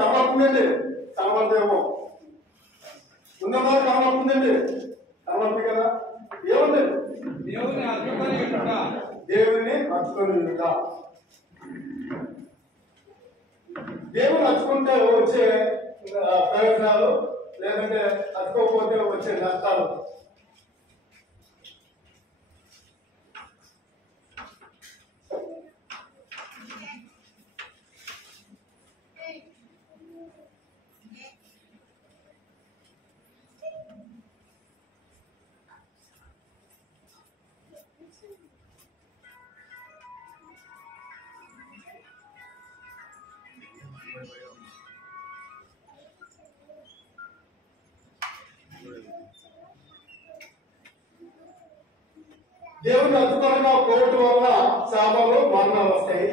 కనబడుతుందండి, కనబడదేమో ఉన్నమాట కనబడుతుందండి, కనబడుతుంది కదా. ఏముంది? దేవుని హత్తుకొని ఉండుట. దేవుని హత్తుకుంటే వచ్చే ప్రయోజనాలు, లేదంటే హత్తుకోకపోతే వచ్చే నష్టాలు. దేవుని హత్తుకోవడం పోవటం వల్ల శాపాలు మరణాలు వస్తాయి.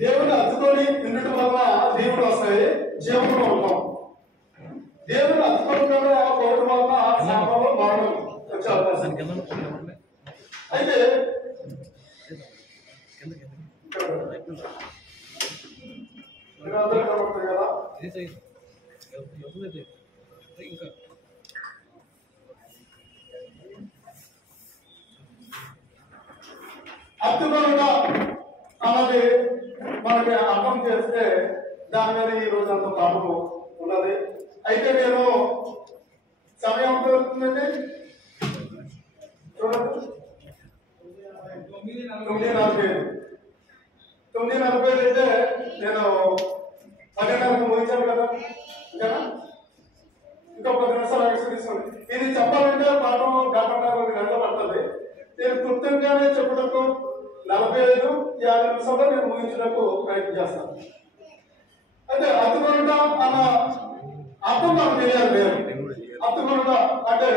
దేవుని హత్తుకొని ఉండటం వల్ల దేవుడు వస్తాయి, జీవంలో ఉంటాం. దేవుని హత్తుకోవడం పోవడం వల్ల శాపంలో మరణం వచ్చే అవకాశం. అయితే కనబడుతుంది కదా, హత్తుకొనుట అన్నది మనకి అర్థం చేస్తే దాని మీద ఈ రోజు అంత పాపం ఉన్నది. అయితే నేను సమయం అవుతుందండి, చూడండి 9:45 అయితే నేను 10:30 ముగించాను కదా, ఇంకేనా ఇంకా 10 నిమిషాలు ఎక్స్ట్రా తీసుకోండి. ఇది చెప్పాలంటే పాఠం 1.5 గంటలు పడుతుంది. నేను క్లుప్తంగానే చెప్పుటకు 45-50 నిమిషాల్లో నేను ముగించడానికి ప్రయత్నం చేస్తాను. అయితే హత్తుకొనుట అన్న అర్థం మనకు తెలియాలి. లేదు హత్తుకొనుట అంటే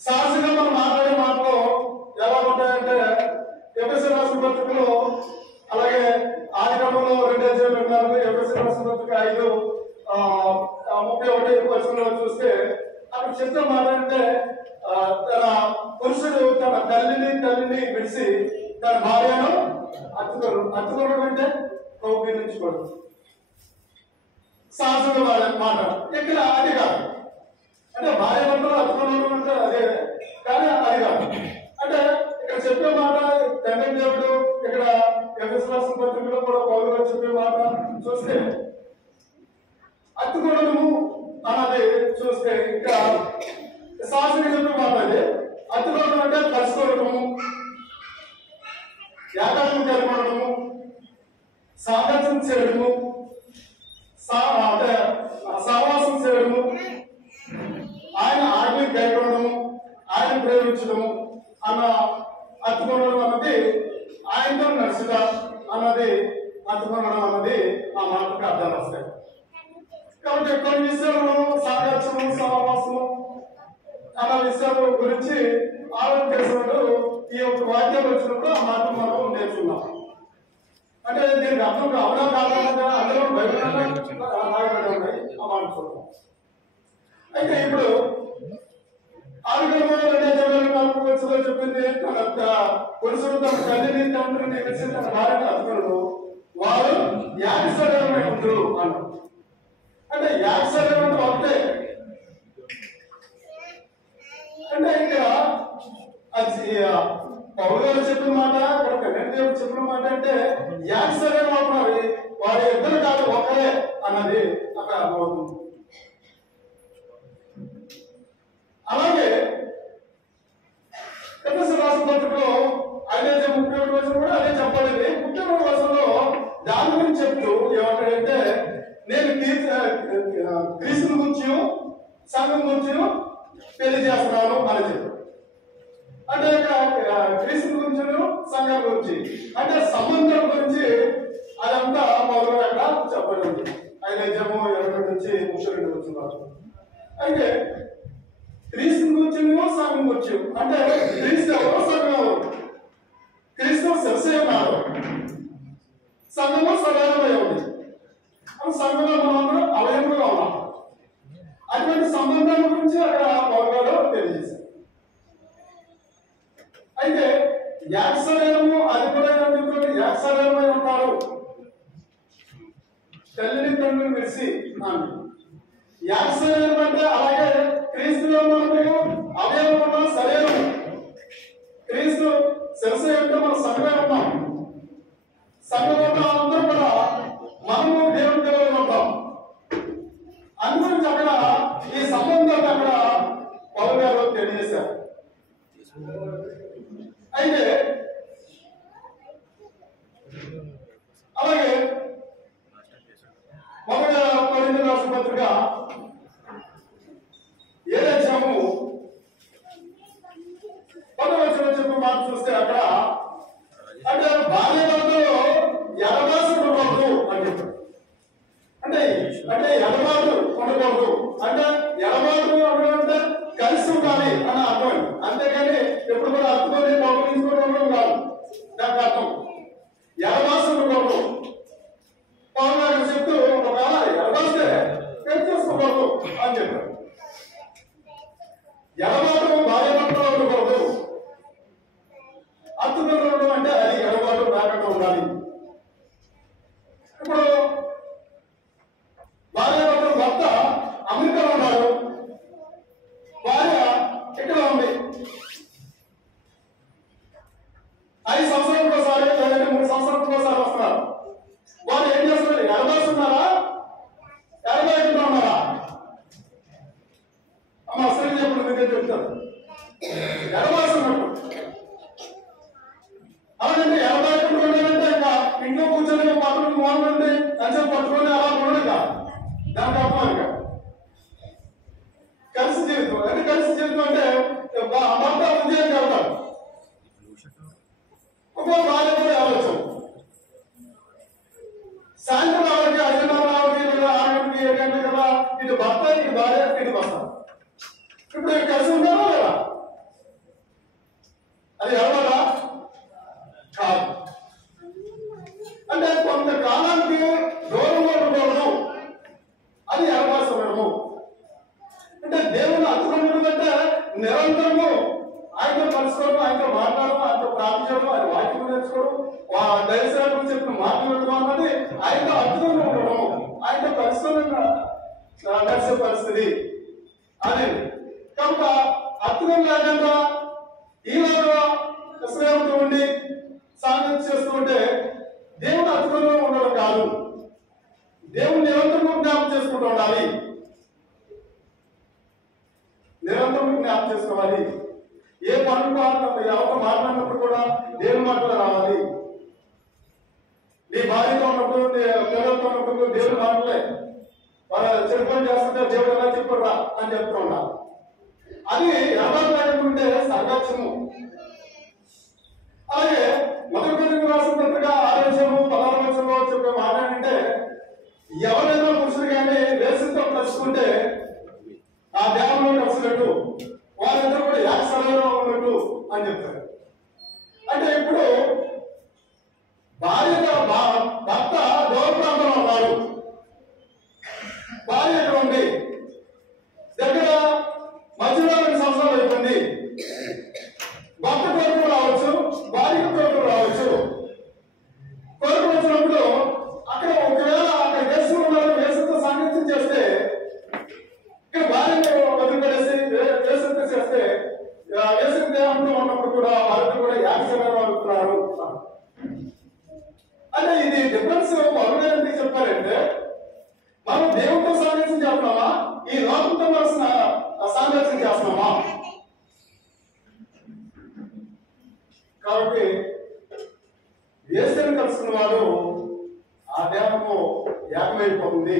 సహజంగా మనం మాట్లాడే మాటలు ఎలా ఉంటాయంటే, ఎఫెసీ రాసిన పత్రికలో, అలాగే ఆదికాండంలో 2 అధ్యాయాలు ఉన్నారు. ఎఫెసీ రాసిన పత్రిక 5:31 చూస్తే అక్కడ చెప్తే మాట అంటే, తన పురుషుడు తన తల్లిని విడిచి తన భార్యను హత్తుకోవడం అంటే కౌగిలించుకోవడం. సహజంగా మాట ఇక్కడ అది కాదు. అంటే భార్య భర్తలు హత్తుకోవడం అంటే అదే, కానీ అది కాదు. అంటే ఇక్కడ చెప్పే మాట తండ్రి దేవుడు, ఇక్కడ ఎఫెసీ రాసిన పత్రికలో కూడా పౌలు గారు చెప్పే మాట చూస్తే హత్తుకోవడము అన్నది చూస్తే ఇంకా సహజంగా చెప్పే మాట అది. హత్తుకోవడం అంటే కలుసుకోవడము, ఏకాగ్రం కలిగి ఉండడము, సాంగత్యం చేయడము, అంటే సహవాసం చేయడము, ఆయన ఆజ్ఞ కైకొనడము, ఆయన ప్రేమించడము అన్న హత్తుకొనడం అన్నది, ఆయనతో నడుచుట అన్నది హత్తుకొనడం అన్నది ఆ మాటకు అర్థాలు వస్తాయి. కాబట్టి కొన్ని విషయాలను సాంగత్యము, సహవాసము అన్న విషయాల గురించి ఆలోచన చేసినప్పుడు ఈ యొక్క వాక్యాలు వచ్చినప్పుడు ఆ మాట మనం నేర్చుకున్నాం. అంటే దీనికి అర్థం అవునా కాకుండా అందరూ బైబిల్ రాయబడి ఉన్నాయి, ఆ మాట చూద్దాం. అయితే ఇప్పుడు ఆదికాండంలో 2:4 చెప్పింది, తన పురుషుడు తన తండ్రిని విడిచి తన భార్యను హత్తుకొనును, వారు యాగశరీరమై ఉందురు అన్నారు. అంటే యాగశరీరం ఒకటే. అంటే ఇక్కడ పౌలు గారు చెప్పిన మాట, ఇక్కడ కళ్యాణ్ దేవుడు చెప్పిన మాట అంటే యాగశరీరం అవుతున్నారు, వారి ఇద్దరు కాదు ఒకరే అన్నది అక్కడ అర్థమవుతుంది. అలాగే ఎఫెసీ రాసిన పత్రికలో 5:31 కూడా అదే చెప్పలేదు. 33 దాని గురించి చెప్తూ ఏమంటాడంటే, నేను క్రీస్తుని గురించి సంఘం గురించి తెలియజేస్తున్నాను అని చెప్పాడు. అంటే క్రీస్తుని గురించి సంఘం గురించి అంటే సంబంధం గురించి అదంతా మొదలు అక్కడ చెప్పాలి. చెప్పబడి ఉంది. 5 నుంచి 32 వచ్చిన వరకు. అయితే క్రీస్తు గురించేమో సంఘం గురించి, అంటే క్రీస్తు ఎవరో సంఘం ఎవరు, క్రీస్తు శిరసే ఉన్నారు, సంఘము సరైనమై ఉంది. సంఘంలో మనం అవయములుగా ఉన్నాం. అటువంటి సంబంధం గురించి అక్కడ పౌలు గారు తెలియజేశారు. అయితే యాక్సరేనము అది కూడా యాక్సరేనమై ఉంటారు, తల్లిని తండ్రిని విడిసి యాక్సరేనం అంటే అలాగే క్రీస్తులో మనకు అవయవం శరీరం, క్రీస్తు శిరస అంటే మనం సంఘమే ఉన్నాం. సంఘంలో అందరూ కూడా మనము దేవుని దేవుడు ఉంటాం. అందుగురించి అక్కడ ఈ సంబంధాన్ని అక్కడ పౌలు గారు తెలియజేశారు. అయితే అలాగే మొదటి కొరింథీయులకు రాసిన పత్రిక 7వ అధ్యాయము 10వ వచనం చెప్పిన మాట చూస్తే అక్కడ అంటే భార్యాభర్తలో ఎడబాటు ఉండకూడదు అని చెప్పారు. అంటే ఎడబాటు ఉండకూడదు అంటే ఎడబాటు అంటే కలిసి ఉండాలి అని అర్థం. అంతేగాని ఎప్పుడు కూడా అర్థుకొని గౌరవించుకోవడం కాదు దానికి అర్థం. ఎడబాటు ఉండకూడదు. పౌలు గారు చెప్తూ ఒకవేళ ఎడబాస్తే పెళ్లి చేసుకోకూడదు అని చెప్పారు. ఎడబాటు భార్యాభర్తలో ఉండకూడదు. అర్థంలో ఉండడం అంటే అది ఎడబాటు లేకుండా ఉండాలి. ఇప్పుడు భార్యాభర్తలు భర్త అమెరికాలో ఉన్నారు, భార్య ఇక్కడ ఉంది. 5 సంవత్సరాలకు ఒకసారి లేదంటే 3 సంవత్సరాలకు ఒకసారి వస్తున్నారు. వారు ఏం చేస్తున్నారు? ఎడబాస్తున్నారా, ఎడబాయికుండా ఉన్నారా? అమ్మ అసలు చెప్పండి, మీరే చెప్తారు. ఎడబాస్తున్నట్టు. అలాగంటే ఎడబాయకుండా ఉండాలంటే ఇంకా ఇంట్లో కూర్చొని పక్కన మోనండి కొంచెం పట్టుకొని అలా ఉండదు కాదు. దానికి అర్థం ఇంకా కలిసి జీవితం. అంటే కలిసి జీవితం అంటే భర్త ఉద్యోగం వెళ్తారు, ఒక్కో భార్య కూడా ఆలోచన. సాయంత్రం రావడానికి 5:30 రావడానికి 6 గంటలకి 7 గంటలకి కదా ఇటు భర్త ఇటు భార్య ఇంటికి వస్తారు. ఇప్పుడు కలిసి ఉంటారా లేదా? అది ఎవరా కాదు. అంటే కొంతకాలానికి దూరంగా ఉండకూడదు, అది అవకాశం ఉండము. అంటే దేవుని అర్థం అంటే నిరంతరము ఆయనతో కలుసుకోవడం, ఆయనతో మాట్లాడడం, ఆయనతో ప్రార్థించడం, ఆయన వాక్యం నేర్చుకోవడం, దైవసేవకులు చెప్పిన మాట్లాడడం అన్నది ఆయనతో అర్థంగా ఉండడం, ఆయనతో కలుసుకొని నడిచే పరిస్థితి అది. కనుక అర్థం లేకుండా ఈలాగా సేవతో ఉండి సాంగత్యం చేస్తూ ఉంటే దేవుడు అర్థంలో ఉండడం కాదు. దేవుడు నిరంతరం జ్ఞాపకం చేసుకుంటూ ఉండాలి, నిరంతరం జ్ఞాపకం చేసుకోవాలి. ఏ పనులు ఎవరితో మాట్లాడినప్పుడు కూడా దేవుని మాటలు రావాలి. నీ భార్యతో ఉన్నప్పుడు, నీ పిల్లలతో ఉన్నప్పుడు దేవుని మాటలే. వాళ్ళు చెరుపని చేస్తుంటే దేవుడు ఎలా చెప్పాడు రా అని చెప్తూ ఉండాలి. అది ఎవరు లేకుంటే సంఘర్షము. అలాగే మొదటి కొరింథీయులకు రాసిన పత్రిక 6వ అధ్యాయము 16వ వచనంలో చెప్పే మాట ఏంటంటే ఎవరైనా పురుషుడు కానీ వేసంతో కలుసుకుంటే ఆ దేవంలో కలిసినట్టు వారిద్దరూ కూడా యాక్సరంలో ఉన్నట్టు అని చెప్తారు. అంటే ఇప్పుడు భర్త దూర ప్రాంతంలో ఉన్నాడు, భార్య ఎక్కడ ఉంది, దగ్గర మధ్యలో 2 సంవత్సరాలు అయిపోయింది. భర్త కొరకు రావచ్చు, భార్య కొరకు రావచ్చు. కొరకు వచ్చినప్పుడు అక్కడ ఒకవేళ అక్కడ వేసి ఉన్నారు, వేసంతో సాంగత్యం చేస్తే ఇక్కడ భార్యను వదిలిపడేసి వేసంతో చేస్తే వేసవి దేహంలో ఉన్నప్పుడు కూడా వారితో కూడా యాక్సిడెంట్ అవుతున్నారు. అంటే ఇది డిఫరెన్స్ పౌరులు చెప్పారంటే మనం దేవుడితో సాంగత్యం చేస్తున్నామా, ఈ లోకంతో మనసు సాంగత్యం చేస్తున్నామా? కాబట్టి వేసవిని కలుసుకున్న వాడు ఆ దేహము ఏకమైపోతుంది.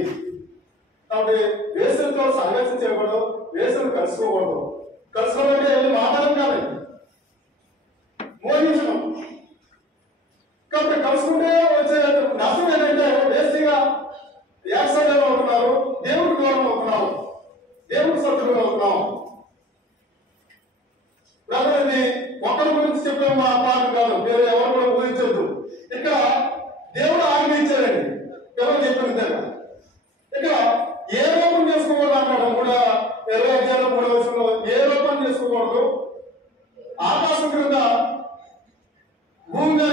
కాబట్టి వేసవితో సాంగత్యం చేయకూడదు, వేసవిని కలుసుకోకూడదు. కలుసుకోవాలంటే మాట్లాడడం కాదండి, మోహించడం. కాబట్టి కలుసుకుంటే వచ్చే నష్టం ఏంటంటే వేస్తిగా ఊహించడం మా పాఠం కాదు, వేరే ఎవరు కూడా ఊహించొద్దు. ఇక్కడ దేవుడు ఆజ్ఞ ఇచ్చాడండి, ఎవరు చెప్పిన విధంగా. ఇక్కడ ఏ రూపం చేసుకోకూడదు అన్నాడు కూడా 20 అధ్యాయంలో 3వ వచనంలో, ఏ రూపం చేసుకోకూడదు, ఆకాశం క్రింద భూమి మీద